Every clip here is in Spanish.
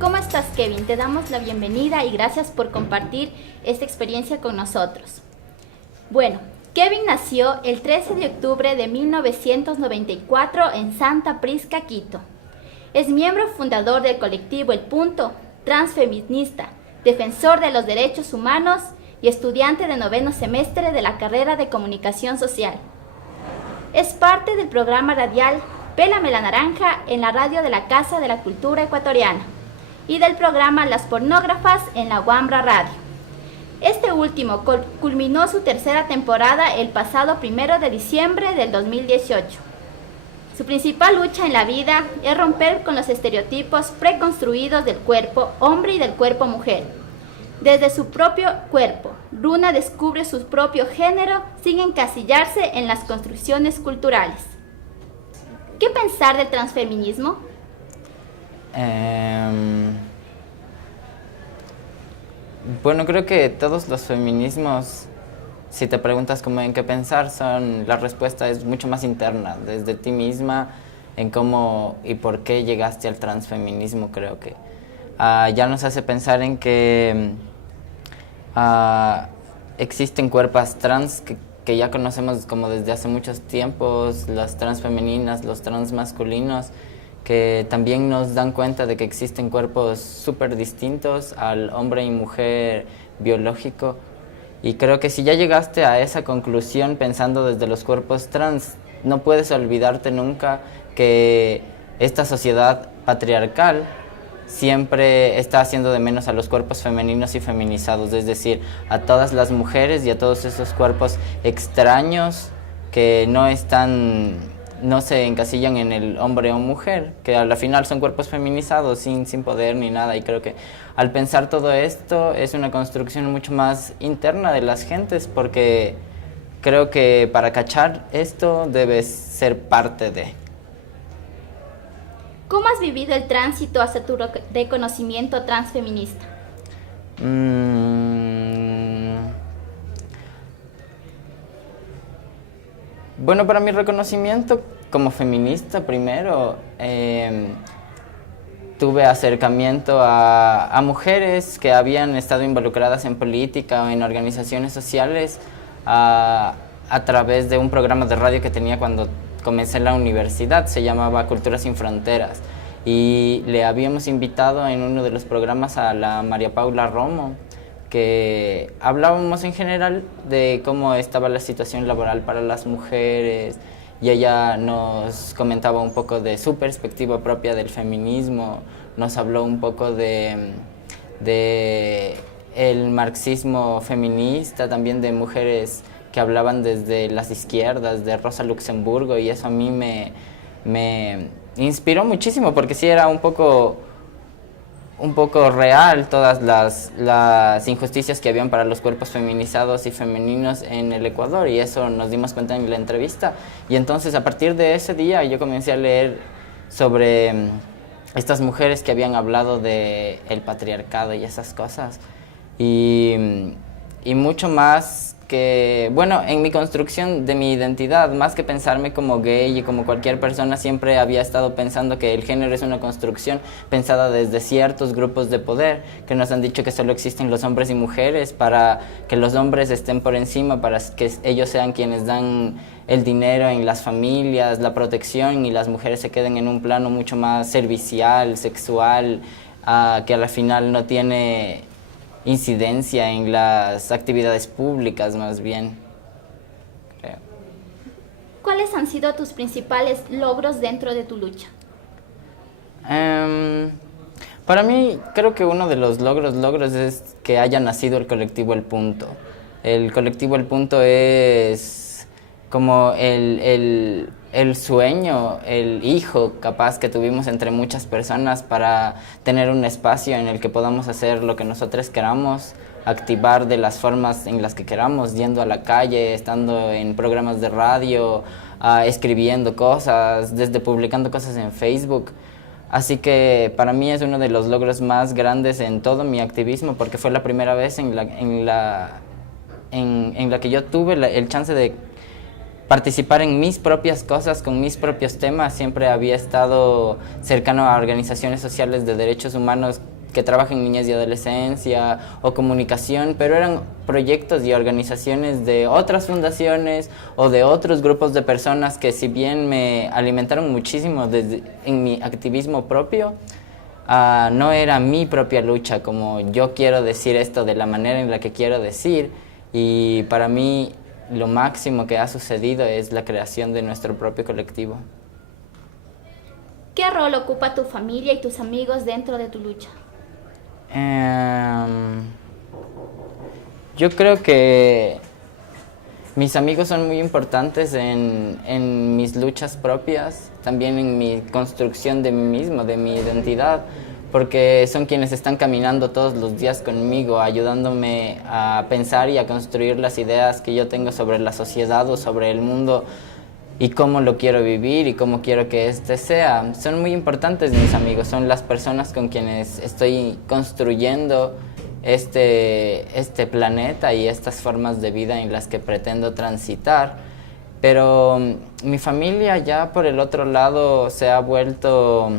¿Cómo estás, Kevin? Te damos la bienvenida y gracias por compartir esta experiencia con nosotros. Bueno, Kevin nació el 13 de octubre de 1994 en Santa Prisca, Quito. Es miembro fundador del colectivo El Punto, transfeminista, defensor de los derechos humanos y estudiante de 9º semestre de la carrera de Comunicación Social. Es parte del programa radial Pélame la Naranja en la radio de la Casa de la Cultura Ecuatoriana y del programa Las Pornógrafas en la Wambra Radio. Este último culminó su tercera temporada el pasado 1 de diciembre del 2018. Su principal lucha en la vida es romper con los estereotipos preconstruidos del cuerpo hombre y del cuerpo mujer. Desde su propio cuerpo, Runa descubre su propio género sin encasillarse en las construcciones culturales. ¿Qué pensar del transfeminismo? Bueno, creo que todos los feminismos, si te preguntas cómo en qué pensar, la respuesta es mucho más interna, desde ti misma, en cómo y por qué llegaste al transfeminismo. Creo que ya nos hace pensar en que existen cuerpos trans que ya conocemos como desde hace muchos tiempos, las transfemeninas, los transmasculinos, que también nos dan cuenta de que existen cuerpos súper distintos al hombre y mujer biológico. Y creo que si ya llegaste a esa conclusión pensando desde los cuerpos trans, no puedes olvidarte nunca que esta sociedad patriarcal siempre está haciendo de menos a los cuerpos femeninos y feminizados, es decir, a todas las mujeres y a todos esos cuerpos extraños que no se encasillan en el hombre o mujer, que a la final son cuerpos feminizados sin poder ni nada. Y creo que al pensar todo esto es una construcción mucho más interna de las gentes, porque creo que para cachar esto debes ser parte de. ¿Cómo has vivido el tránsito hacia tu reconocimiento transfeminista? Bueno, para mi reconocimiento como feminista, primero, tuve acercamiento a mujeres que habían estado involucradas en política o en organizaciones sociales a través de un programa de radio que tenía cuando comencé en la universidad, se llamaba Cultura Sin Fronteras, y le habíamos invitado en uno de los programas a la María Paula Romo, que hablábamos en general de cómo estaba la situación laboral para las mujeres, y ella nos comentaba un poco de su perspectiva propia del feminismo, nos habló un poco de el marxismo feminista, también de mujeres que hablaban desde las izquierdas, de Rosa Luxemburgo, y eso a mí me inspiró muchísimo, porque sí era un poco real todas las injusticias que habían para los cuerpos feminizados y femeninos en el Ecuador, y eso nos dimos cuenta en la entrevista. Y entonces a partir de ese día yo comencé a leer sobre estas mujeres que habían hablado de el patriarcado y esas cosas, y mucho más que, bueno, en mi construcción de mi identidad, más que pensarme como gay y como cualquier persona, siempre había estado pensando que el género es una construcción pensada desde ciertos grupos de poder que nos han dicho que solo existen los hombres y mujeres, para que los hombres estén por encima, para que ellos sean quienes dan el dinero en las familias, la protección, y las mujeres se queden en un plano mucho más servicial, sexual, que a la final no tiene incidencia en las actividades públicas, más bien, creo. ¿Cuáles han sido tus principales logros dentro de tu lucha? Para mí, creo que uno de los logros es que haya nacido el colectivo El Punto. El colectivo El Punto es como el sueño, el hijo capaz que tuvimos entre muchas personas para tener un espacio en el que podamos hacer lo que nosotros queramos, activar de las formas en las que queramos, yendo a la calle, estando en programas de radio, escribiendo cosas, desde publicando cosas en Facebook. Así que para mí es uno de los logros más grandes en todo mi activismo, porque fue la primera vez en la que yo tuve el chance de participar en mis propias cosas, con mis propios temas. Siempre había estado cercano a organizaciones sociales de derechos humanos que trabaja en niñez y adolescencia o comunicación, pero eran proyectos y organizaciones de otras fundaciones o de otros grupos de personas que, si bien me alimentaron muchísimo en mi activismo propio, no era mi propia lucha, como yo quiero decir esto de la manera en la que quiero decir, y para mí lo máximo que ha sucedido es la creación de nuestro propio colectivo. ¿Qué rol ocupa tu familia y tus amigos dentro de tu lucha? Yo creo que mis amigos son muy importantes en mis luchas propias, también en mi construcción de mí mismo, de mi identidad, porque son quienes están caminando todos los días conmigo, ayudándome a pensar y a construir las ideas que yo tengo sobre la sociedad o sobre el mundo y cómo lo quiero vivir y cómo quiero que este sea. Son muy importantes mis amigos, son las personas con quienes estoy construyendo este planeta y estas formas de vida en las que pretendo transitar. Pero mi familia ya por el otro lado se ha vuelto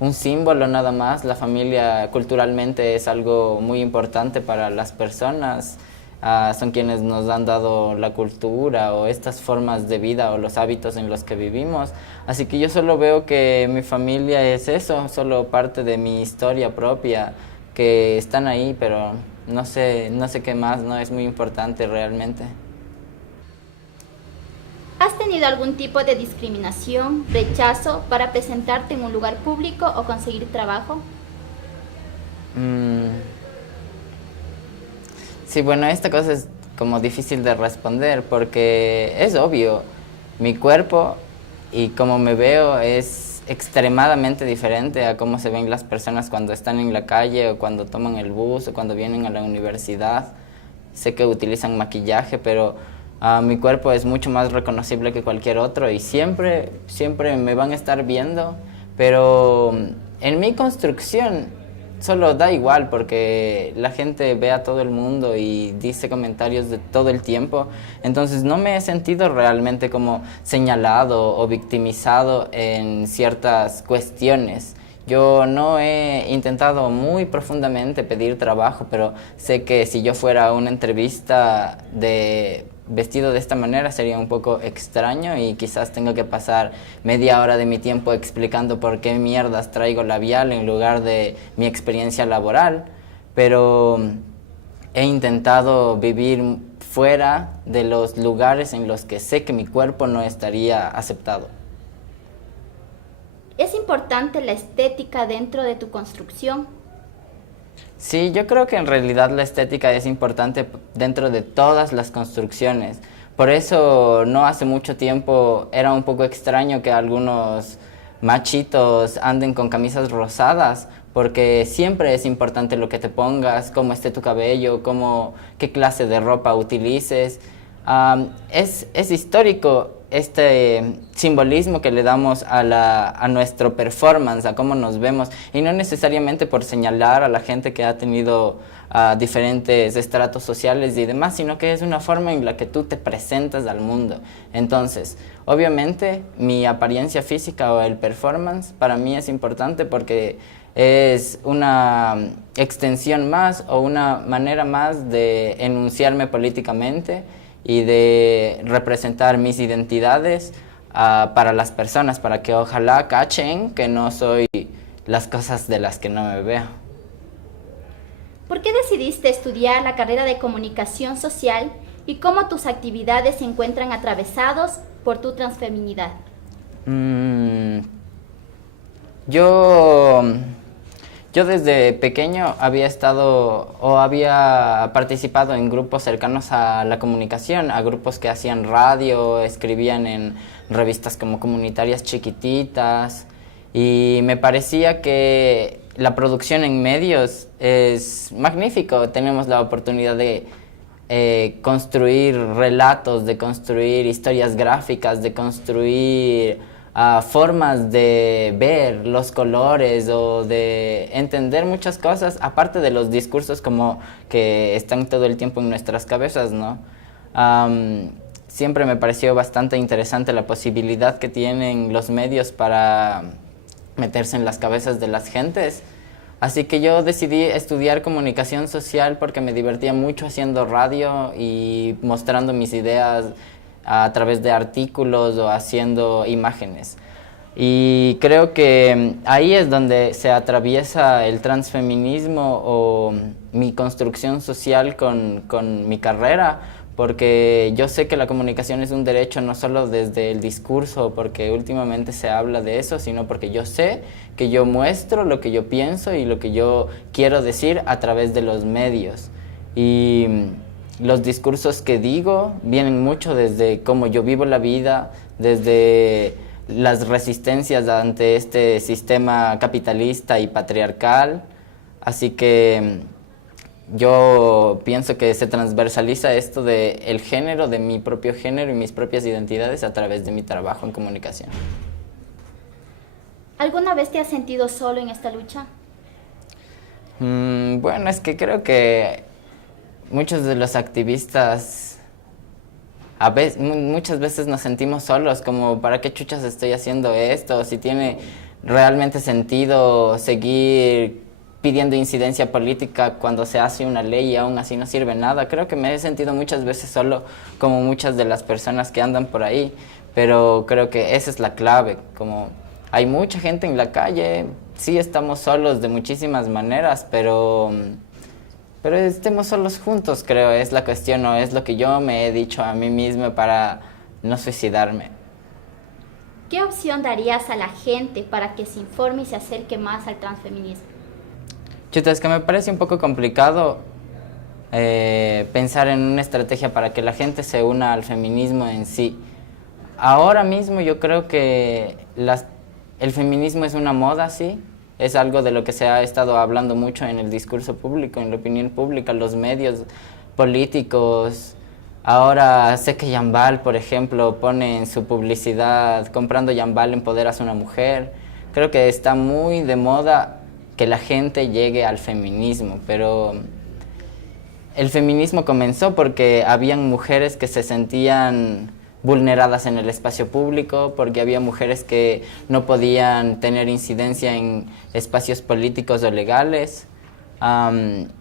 un símbolo nada más. La familia culturalmente es algo muy importante para las personas. Son quienes nos han dado la cultura o estas formas de vida o los hábitos en los que vivimos. Así que yo solo veo que mi familia es eso, solo parte de mi historia propia, que están ahí, pero no sé qué más, no es muy importante realmente. ¿Has tenido algún tipo de discriminación, rechazo para presentarte en un lugar público o conseguir trabajo? Sí, bueno, esta cosa es como difícil de responder porque es obvio, mi cuerpo y cómo me veo es extremadamente diferente a cómo se ven las personas cuando están en la calle o cuando toman el bus o cuando vienen a la universidad. Sé que utilizan maquillaje, pero mi cuerpo es mucho más reconocible que cualquier otro y siempre me van a estar viendo, pero en mi construcción solo da igual porque la gente ve a todo el mundo y dice comentarios de todo el tiempo, entonces no me he sentido realmente como señalado o victimizado en ciertas cuestiones. Yo no he intentado muy profundamente pedir trabajo, pero sé que si yo fuera a una entrevista vestido de esta manera sería un poco extraño y quizás tenga que pasar media hora de mi tiempo explicando por qué mierdas traigo labial en lugar de mi experiencia laboral, pero he intentado vivir fuera de los lugares en los que sé que mi cuerpo no estaría aceptado. ¿Es importante la estética dentro de tu construcción? Sí, yo creo que en realidad la estética es importante dentro de todas las construcciones. Por eso no hace mucho tiempo era un poco extraño que algunos machitos anden con camisas rosadas, porque siempre es importante lo que te pongas, cómo esté tu cabello, qué clase de ropa utilices. Es histórico este simbolismo que le damos a nuestro performance, a cómo nos vemos, y no necesariamente por señalar a la gente que ha tenido diferentes estratos sociales y demás, sino que es una forma en la que tú te presentas al mundo. Entonces, obviamente, mi apariencia física o el performance para mí es importante porque es una extensión más o una manera más de enunciarme políticamente y de representar mis identidades para las personas, para que ojalá cachen que no soy las cosas de las que no me veo. ¿Por qué decidiste estudiar la carrera de comunicación social y cómo tus actividades se encuentran atravesados por tu transfeminidad? Yo desde pequeño había participado en grupos cercanos a la comunicación, a grupos que hacían radio, escribían en revistas como comunitarias chiquititas, y me parecía que la producción en medios es magnífico. Tenemos la oportunidad de construir relatos, de construir historias gráficas, de construir formas de ver los colores o de entender muchas cosas, aparte de los discursos como que están todo el tiempo en nuestras cabezas, ¿no? Siempre me pareció bastante interesante la posibilidad que tienen los medios para meterse en las cabezas de las gentes, Así que yo decidí estudiar comunicación social porque me divertía mucho haciendo radio y mostrando mis ideas a través de artículos o haciendo imágenes. Y creo que ahí es donde se atraviesa el transfeminismo o mi construcción social con mi carrera, porque yo sé que la comunicación es un derecho no solo desde el discurso, porque últimamente se habla de eso, sino porque yo sé que yo muestro lo que yo pienso y lo que yo quiero decir a través de los medios. Y los discursos que digo vienen mucho desde cómo yo vivo la vida, desde las resistencias ante este sistema capitalista y patriarcal. Así que yo pienso que se transversaliza esto del género, de mi propio género y mis propias identidades a través de mi trabajo en comunicación. ¿Alguna vez te has sentido solo en esta lucha? Bueno, es que creo que muchos de los activistas muchas veces nos sentimos solos, como ¿para qué chuchas estoy haciendo esto? Si tiene realmente sentido seguir pidiendo incidencia política cuando se hace una ley y aún así no sirve nada. Creo que me he sentido muchas veces solo, como muchas de las personas que andan por ahí, pero creo que esa es la clave, como hay mucha gente en la calle, sí estamos solos de muchísimas maneras, pero estemos solos juntos, creo, es la cuestión, o es lo que yo me he dicho a mí mismo para no suicidarme. ¿Qué opción darías a la gente para que se informe y se acerque más al transfeminismo? Chuta, es que me parece un poco complicado pensar en una estrategia para que la gente se una al feminismo en sí. Ahora mismo yo creo que el feminismo es una moda, sí. Es algo de lo que se ha estado hablando mucho en el discurso público, en la opinión pública, los medios políticos. Ahora sé que Yambal, por ejemplo, pone en su publicidad, comprando Yambal empoderas a una mujer. Creo que está muy de moda que la gente llegue al feminismo, pero el feminismo comenzó porque habían mujeres que se sentían vulneradas en el espacio público, porque había mujeres que no podían tener incidencia en espacios políticos o legales.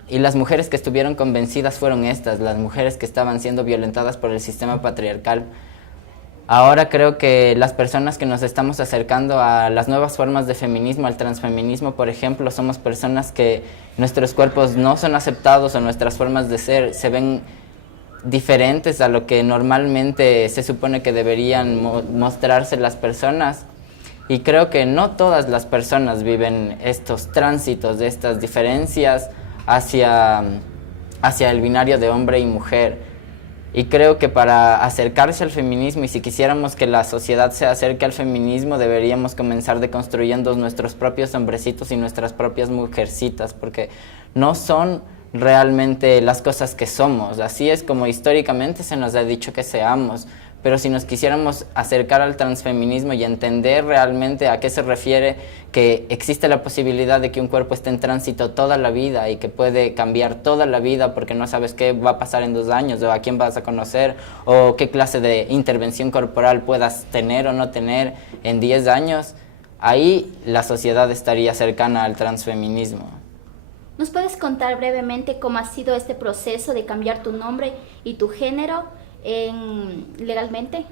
Y las mujeres que estuvieron convencidas fueron estas, las mujeres que estaban siendo violentadas por el sistema patriarcal. Ahora creo que las personas que nos estamos acercando a las nuevas formas de feminismo, al transfeminismo, por ejemplo, somos personas que nuestros cuerpos no son aceptados o nuestras formas de ser se ven diferentes a lo que normalmente se supone que deberían mostrarse las personas. Y creo que no todas las personas viven estos tránsitos de estas diferencias hacia el binario de hombre y mujer. Y creo que para acercarse al feminismo, y si quisiéramos que la sociedad se acerque al feminismo, deberíamos comenzar construyendo nuestros propios hombrecitos y nuestras propias mujercitas, porque no son realmente las cosas que somos. Así es como históricamente se nos ha dicho que seamos. Pero si nos quisiéramos acercar al transfeminismo y entender realmente a qué se refiere, que existe la posibilidad de que un cuerpo esté en tránsito toda la vida y que puede cambiar toda la vida porque no sabes qué va a pasar en 2 años o a quién vas a conocer o qué clase de intervención corporal puedas tener o no tener en 10 años, ahí la sociedad estaría cercana al transfeminismo. ¿Nos puedes contar brevemente cómo ha sido este proceso de cambiar tu nombre y tu género legalmente?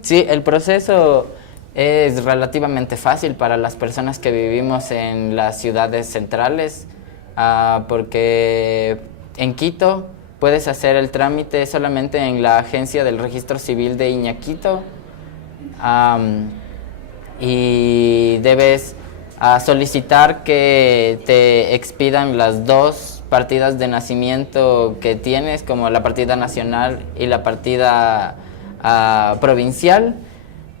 Sí, el proceso es relativamente fácil para las personas que vivimos en las ciudades centrales, porque en Quito puedes hacer el trámite solamente en la agencia del registro civil de Iñaquito, y debes solicitar que te expidan las 2 partidas de nacimiento que tienes, como la partida nacional y la partida provincial.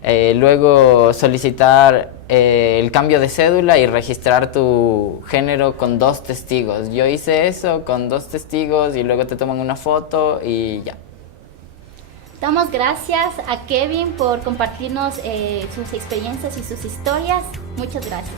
Luego solicitar el cambio de cédula y registrar tu género con 2 testigos. Yo hice eso con 2 testigos y luego te toman una foto y ya. Damos gracias a Kevin por compartirnos sus experiencias y sus historias. Muchas gracias.